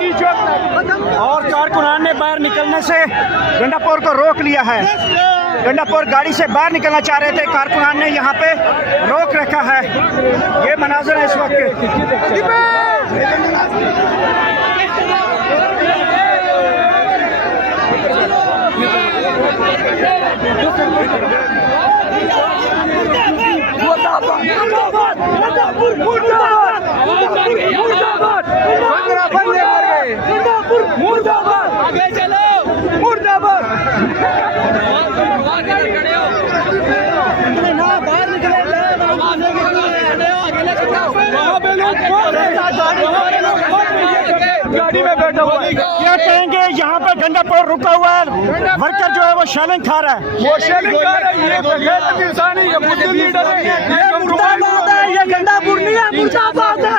और कारकुनान ने बाहर निकलने से गंडापुर को रोक लिया है। गंडापुर गाड़ी से बाहर निकलना चाह रहे थे, कारकुनान ने यहाँ पे रोक रखा है। ये मनाजर है इस वक्त गाड़ी में बैठा हुआ है। क्या कहेंगे, यहाँ पे गंडापुर रुका हुआ है, वर्कर जो है वो शैलिंग खा रहा है। वो शैलिंग खा रहा है, ये बगैर इंसानी, ये मुस्लिम लीडर है, ये मुर्दाबाद है, ये गंडापुर नहीं है, मुर्दाबाद है।